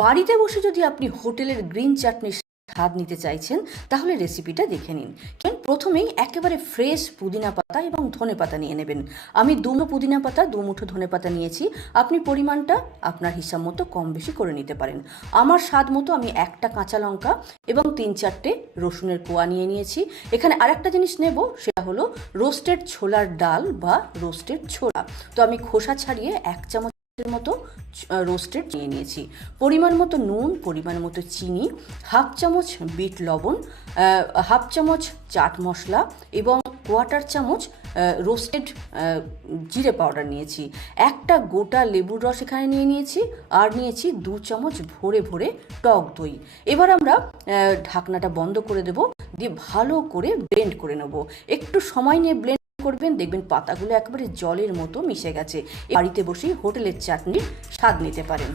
বাড়িতে বসে যদি আপনি হোটেলের গ্রিন চাটনির স্বাদ নিতে চাইছেন তাহলে রেসিপিটা দেখে নিন। প্রথমেই একেবারে ফ্রেশ পুদিনা পাতা এবং ধনে পাতা নিয়ে নেবেন। আমি দুমুঠো পুদিনা পাতা, দুমুঠো ধনে পাতা নিয়েছি। আপনি পরিমাণটা আপনার হিসাব মতো কম বেশি করে নিতে পারেন। আমার স্বাদ মতো আমি একটা কাঁচা লঙ্কা এবং 3-4টে রসুনের কোয়া নিয়ে নিয়েছি। এখানে আরেকটা জিনিস নেব, সেটা হলো রোস্টেড ছোলার ডাল বা রোস্টেড ছোলা। তো আমি খোসা ছাড়িয়ে 1 চামচ মতো রোস্টেড নিয়ে নিয়েছি। পরিমাণ মতো নুন, পরিমাণ মতো চিনি, 1/2 চামচ বিট লবণ, 1/2 চামচ চাট মশলা এবং 1/4 চামচ রোস্টেড জিরে পাউডার নিয়েছি। একটা গোটা লেবুর রস এখানে নিয়ে নিয়েছি, আর নিয়েছি 2 চামচ ভরে ভরে টক দই। এবার আমরা ঢাকনাটা বন্ধ করে দেব, দিয়ে ভালো করে ব্লেন্ড করে নেব। একটু সময় নিয়ে ব্লেন্ড করবেন, দেখবেন পাতাগুলো একেবারে জলের মতো মিশে গেছে। বাড়িতে বসেই হোটেলের চাটনির স্বাদ নিতে পারেন।